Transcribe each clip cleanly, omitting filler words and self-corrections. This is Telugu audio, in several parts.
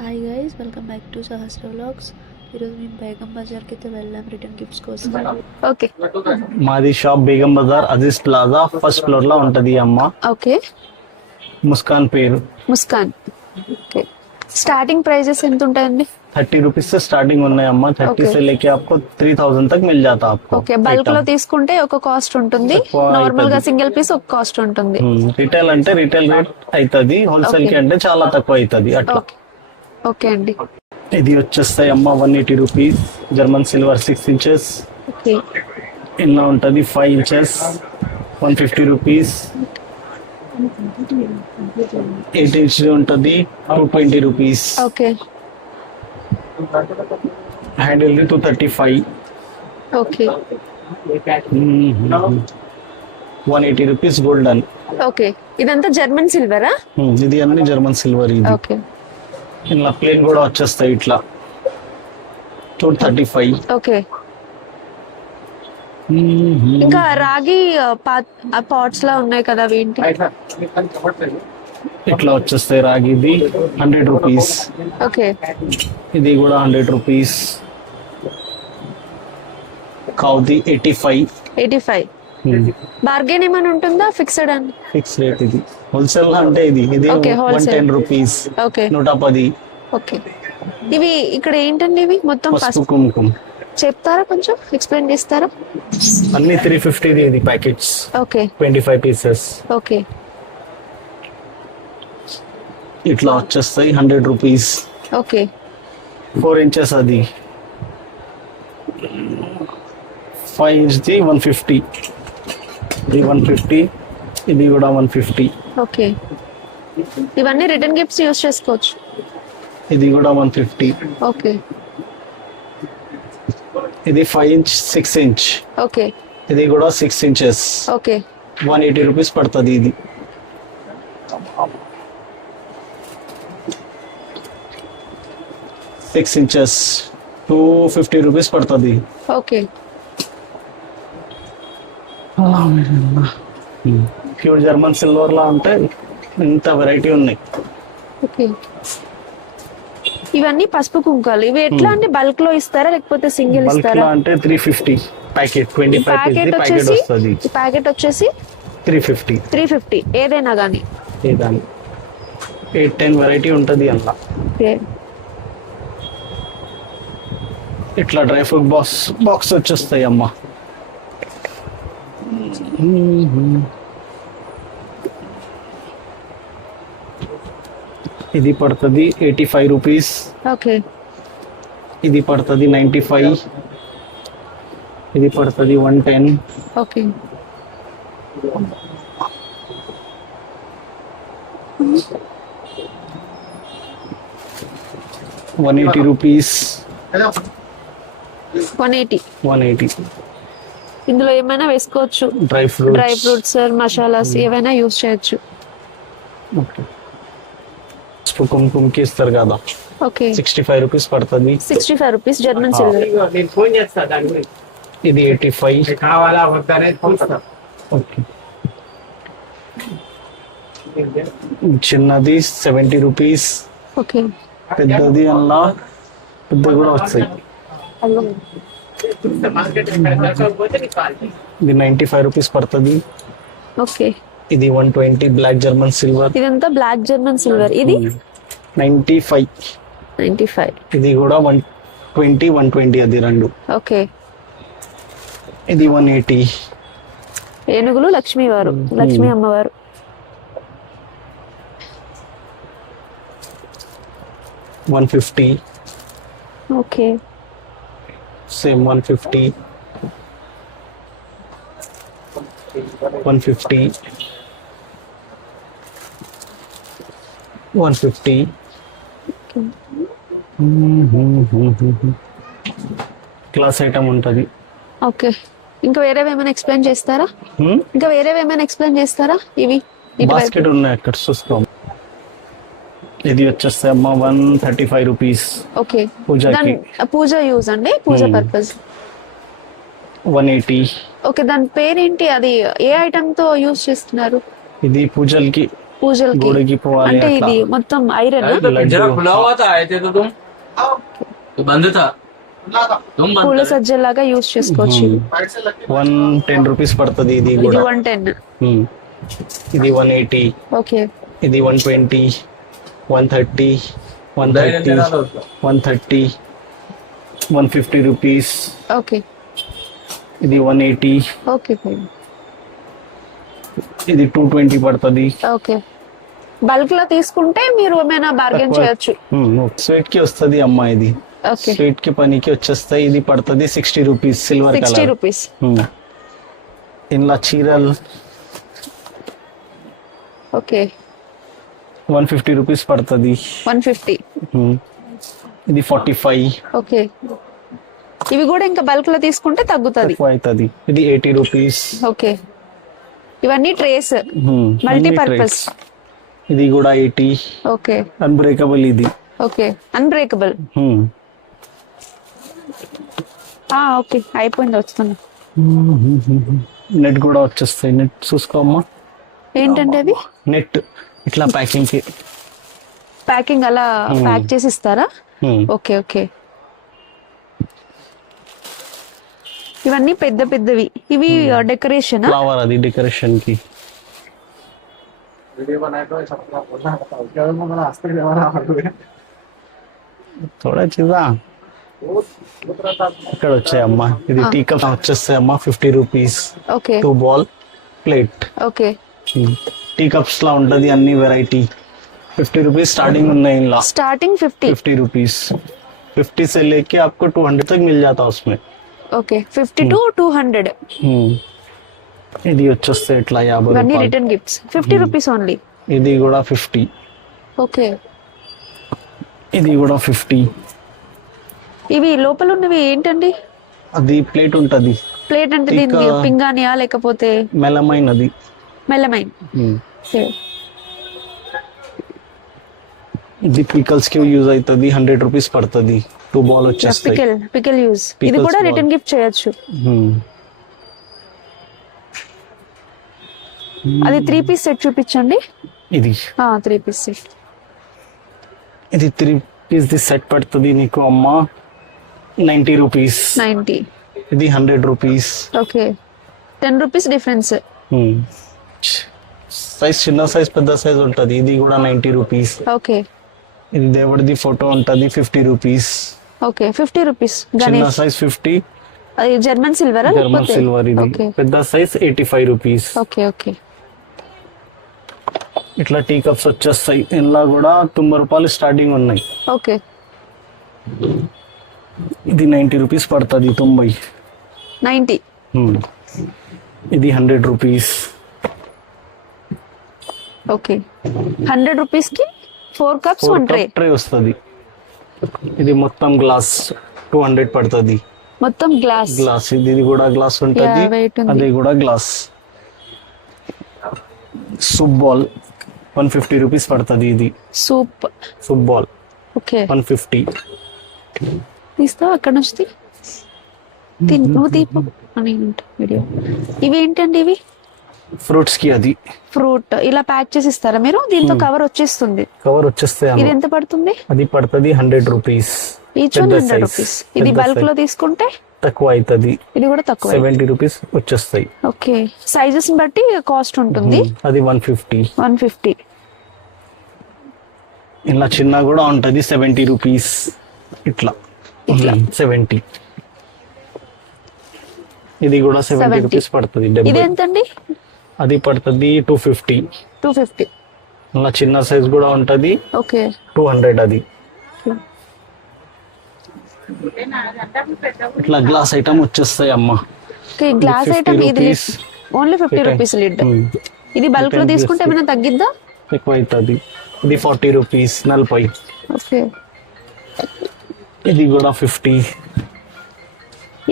Hi guys, welcome back to Sahasra vlogs. ఈరోజు మేము బేగం బజార్కి అయితే వెళ్ళాం రిటర్న్ గిఫ్ట్స్ కోసం. ఓకే మాది shop Begum Bazaar Aziz plaza first floor లో ఉంటది అమ్మ. ఓకే ముస్కాన్ పేరు. ముస్కాన్. ఓకే, స్టార్టింగ్ ప్రైజెస్ ఎంత ఉంటాయండి? 30 रुपीज से स्टार्टिंग ఉన్నాయి అమ్మ. 30 से लेके आपको 3000 तक मिल जाता आपको. ఓకే, బల్క్ లో తీసుకుంటే ఒక కాస్ట్ ఉంటుంది, నార్మల్ గా సింగిల్ పీస్ ఒక కాస్ట్ ఉంటుంది. రిటైల్ అంటే రిటైల్ రేట్ అవుతుంది, హోల్సేల్ కి అంటే చాలా తక్కువ అవుతుంది అట్లా. ఓకే అండి. ఇది వచ్చేస్తాయి అమ్మ 180 rupees. German silver 6 inches. Okay, ఇలా ఉంటది 5 ఇంచెస్ 150 రూపీస్. 8 ఇంచ్ ఉంటది 220 rupees. Okay, handle 235. Okay, 180 rupees golden. Okay. ఇదంతా జర్మన్ సిల్వరా? ఇది అన్ని జర్మన్ సిల్వర్. ఇది ఓకే, ఇలా ప్లేన్ కూడా వచ్చేస్తాయి ఇట్లా 235. ఓకే. ఇంకా రాగి పాట్స్ లా ఉన్నాయి కదా, ఏంటి? ఇట్లా వచ్చేస్తాయి రాగిది 100 రూపీస్. ఓకే, ఇది కూడా 100 రూపీస్. కౌది 85. బార్గెన్ ఏమైనా ఉంటుందా? ఫిక్స్డ్ అండి? Fix rate. ఇది హోల్సేల్ అంటే ఇది Okay, wholesale. 110 rupees. Okay, 110. Okay. ఇవి ఇక్కడ ఏంటండి? ఇవి మొత్తం పసుపు కుంకుమ చెప్తారా, కొంచెం ఎక్స్ప్లెయిన్ చేస్తారా? అన్ని 350 ఇది ప్యాకెట్స్. Okay, 25 pieces. ఓకే, ఇట్లా వచ్చేస్తాయి 100 రూపీస్. ఓకే, 4 ఇంచెస్ అది 5 ఇంచ్ది 150. ఇది 150. ఇది కూడా 150. ఓకే. ఇవన్నీ రిటర్న్ గిఫ్ట్స్ యూస్ చేసుకోవచ్చు. ఇది కూడా 150. ఓకే, ఇది 5 ఇంచ్ 6 ఇంచ్. ఓకే, ఇది కూడా 6 ఇంచెస్. ఓకే, 180 రూపీస్ పడుతుంది. ఇది 6 ఇంచెస్ 250 రూపీస్ పడుతుంది. ఓకే. ప్యూర్ జర్మన్ సిల్వర్ లా అంటే ఇంత వెరైటీ ఉన్నాయి. ఓకే, ఇవన్నీ పసుపు కుంకాలు. ఇవి ఎట్లా అంటే బల్క్ లో ఇస్తారా లేకపోతే సింగిల్ బల్క్ ఇస్తారా? లా అంటే 350 ప్యాకెట్ 25 పీస్ ప్యాకెట్ వస్తుంది. ఈ ప్యాకెట్ వచ్చేసి 350. 350 ఏదైనా గానీ. ఏదాని 8-10 వెరైటీ ఉంటది అలా. ఓకే, ఇట్లా డ్రై ఫ్రూట్ బాక్స్ వచ్చేస్తాయి అమ్మ. ఇది పడుతుంది 85 రూపీస్. ఓకే, ఇది పడుతుంది 95. ఇది పడుతుంది 110. Okay, 180 rupees. 180. ఇందులో ఏమైనా వేసుకోవచ్చు, డ్రై డ్రై ఫ్రూట్స్, మసాలాస్ ఏవైనా యూస్ చేయొచ్చు. కుంకుమకి ఇస్తారు కదా, ఓకే. 65 రూపీస్ పడుతుంది. 65 రూపీస్ జర్మన్ సిల్వర్. ఇది 85. ఓకే, చిన్నది 70 రూపీస్. ఓకే, పెద్దది అలా పెద్ద కూడా వస్తాయి. ఇది 95 రూపీస్ పడుతుంది. ఓకే. ఇది 120 బ్లాక్ జర్మన్ సిల్వర్. ఇదంతా బ్లాక్ జర్మన్ సిల్వర్. ఇది 95. ఇది కూడా 120 120 అది రెండు. ఓకే. ఇది 180. ఏనుగులు లక్ష్మీ అమ్మవారు. $150. Okay, same 150. 150. 150. క్లాస్ ఐటమ్ ఉంటది. ఓకే. ఇంకా వేరేవేమైనా ఎక్స్ప్లెయిన్ చేస్తారా? ఇవి బాస్కెట్ ఉన్నాయి అక్కడ చూస్తాం. ఇది వచ్చేస్తే అమ్మ 135 రూపీస్. ఓకే, పూజకి పూజ యూజ్ అండి, పూజ పర్పస్. 180. ఓకే, దాని పేరేంటి? అది ఏ ఐటమ్ తో యూజ్ చేస్తున్నారు? ఇది పూజలకి పూజలకి గుడికి పోవాలి అంటే అట్లా. ఇది మొత్తం ఐరన్ अरे तो पिंजरा लड्डू। खुला हुआ था, आए थे तो तुम तो बंद था, तुम बंद పూల थे। సజ్జలాగా యూస్ చేసుకోవచ్చు ఇవి. 110 రూపీస్ పడుతుంది ఇది ఇది కూడా 110. ఇది 180, ఓకే ఇది 120, 130, धैर्य 130, देना था उसको। 130, 150 రూపీస్, ఓకే ఇది 180, ఓకే ఫైన్. ఇది 220 పడుతుంది. ఓకే బల్క్ లో తీసుకుంటే మీరు ఏమైనా బార్గెన్ తక్కువ. చేయొచ్చు. స్వీట్ కి వస్తుంది అమ్మా ఇది, ఓకే స్వీట్ కి పనికి వచ్చేస్తాయి. ఇది పడుతుంది 60 రూపీస్, సిల్వర్ 60 కలర్. రూపీస్. ఇందులో చీరలు ఓకే 150 రూపీస్ పడుతుంది. 150. ఇది 45 ఓకే ఇవి కూడా ఇంకా బల్క్ లో తీసుకుంటే తగ్గుతుంది. తక్కువ అవుతుంది. ఇది 80 రూపీస్. ఓకే ఇవన్నీ ట్రేస్ మల్టీపర్పస్. ఇది కూడా 80. ఓకే అన్బ్రేకబుల్ ఇది. Okay unbreakable. ఓకే అయిపోయింది వస్తున్నా. నెట్ కూడా వచ్చేస్తాయి. నెట్ చూసుకోమ్మా. ఏంటంటే అది నెట్ ఇట్లా ప్యాకింగ్ కి. ప్యాకింగ్ అలా ప్యాక్ చేసి ఇస్తారా? ఓకే ఓకే ఇవన్నీ పెద్ద పెద్దవి. ఇవి డెకరేషన్. ఫ్లవర్ అది డెకరేషన్ కి. वीडियो बनाए तो सबका बोलना था, क्या मतलब आस्ते जमाना आ गया। थोड़ा చీజా ఇక్కడ వచ్చాయమ్మా. ఇది టీ కప్ వచ్చేస్తాయమ్మా 50 rupees. Okay 2 bowl plate. Okay tea cups లా ఉంటది, అన్ని వెరైటీ. 50 రూపీస్ స్టార్టింగ్ ఉన్నాయి इनला. स्टार्टिंग 50. 50 रुपीस 50 से लेके आपको 200 तक मिल जाता है उसमें. Okay 50 to 200. ఇది వచ్చేస్తే ఇట్లా 50 ఇవన్నీ రూపాయలు. Return gifts 50 rupees only. ఇది కూడా 50. ఓకే ఇది కూడా 50. ఇవి లోపల ఉన్నవి ఏంటండి? అది ప్లేట్ ఉంటది. ప్లేట్ అంటే దీనికి పింగానియా లేకపోతే మెలమైన్ అది. మెలమైన్. ఓకే ఇది పికల్స్ కి యూజ్ అవుతుంది. 100 రూపీస్ పడుతుంది. 2 బాల్ వచ్చేస్తాయి. Pickle use. ఇది Pickles కూడా ball. రిటర్న్ గిఫ్ట్ చేయొచ్చు. అది 3 పీస్ సెట్ చూపించండి. ఇది 3 పీస్ సెట్. ఇది 3 పీస్ ది సెట్ పడుతుంది నీకు అమ్మా 90 రూపీస్. 90. ఇది 100 rupees. Okay 10 rupees difference. Size చిన్న సైజ్ పెద్ద సైజ్ ఉంటది. ఇది కూడా 90 రూపీస్. ఓకే ఇది దేవుడిది ఫోటో ఉంటది 50 రూపీస్. Okay 50 rupees. చిన్న గణేష్ సైజ్ 50. అది జర్మన్ సిల్వరా జర్మన్ లేకపోతే? సిల్వర్ ఇది. ఓకే పెద్ద సైజ్ 85 రూపీస్. ఓకే ఓకే ఇట్లా టీ కప్స్ వచ్చేస్తాయి. ఇందులో కూడా 90 రూపాయలు స్టార్టింగ్ ఉన్నాయి. ఓకే ఇది 90 రూపీస్ పడుతుంది. 90. 90. ఇది 100 రూపీస్. ఓకే 100 రూపీస్ కి 4 కప్స్ 1 ట్రే. ట్రే వస్తుంది. ఇది మొత్తం గ్లాస్ 200 పడుతుంది. మొత్తం గ్లాస్. ఇది కూడా గ్లాస్ ఉంటది. Yeah, weight ఉంది. అది కూడా గ్లాస్. సూప్ బాల్ 150 రూపీస్ పడుతుంది. ఇది సూప్. Soup ball okay 150. తీస్తావా అక్కడ నుంచి? నువ్వు తీపు అని వీడియో. ఇవి ఏంటండి? ఇవి ఫ్రూట్స్ కి అది ఫ్రూట్ ఇలా ప్యాక్ చేసి ఇస్తారా మీరు? దీంతో కవర్ వచ్చేస్తుంది. కవర్ వచ్చేస్తాయి. ఇది ఎంత పడుతుంది? అది పడుతుంది 100 రూపీస్. Each 100 rupees. ఇది బల్క్ లో తీసుకుంటే తక్కువ అవుతుంది. ఇది కూడా తక్కువ. 70 రూపీస్ వచ్చేస్తాయి. ఓకే సైజెస్ బట్టి కాస్ట్ ఉంటుంది. అది 150. 150. ఇలా చిన్న కూడా ఉంటది 70 రూపీస్. ఇట్లా 70. ఇది కూడా 70 రూపీస్ పడుతుంది. ఇది 70. ఎంతండి? అది పడుతుంది 250. 250. ఇలా చిన్న సైజ్ కూడా ఉంటది. ఓకే 200 అది. ఇట్లా గ్లాస్ ఐటమ్ వచ్చేస్తాయి అమ్మా. ఓకే గ్లాస్ 50 ఐటమ్ ఇది రూపీస్. Only 50 rupees lid. ఇది బల్క్ లో తీసుకుంటే ఏమైనా తగ్గిద్దా? ఎక్కువ అవుతుంది. ఇది 40 రూపీస్ 40. ఓకే ఇది కూడా 50.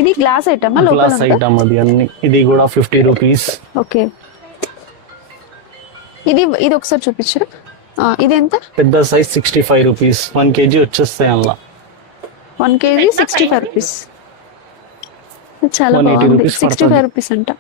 ఇది గ్లాస్ ఐటమా లోపల గ్లాస్ ఉందా? ఐటమ్ అది అన్ని. ఇది కూడా 50 రూపీస్. ఓకే ఇది ఇది ఒకసారి చూపించరా? ఇది ఎంత? పెద్ద సైజ్ 65 రూపీస్. 1 kg వచ్చేస్తాయి అందులో. 1 kg 65 రూపీస్. చాలా 180 బాగుంది. రూపీస్ 65 పడుతుంది. రూపీస్ అంట.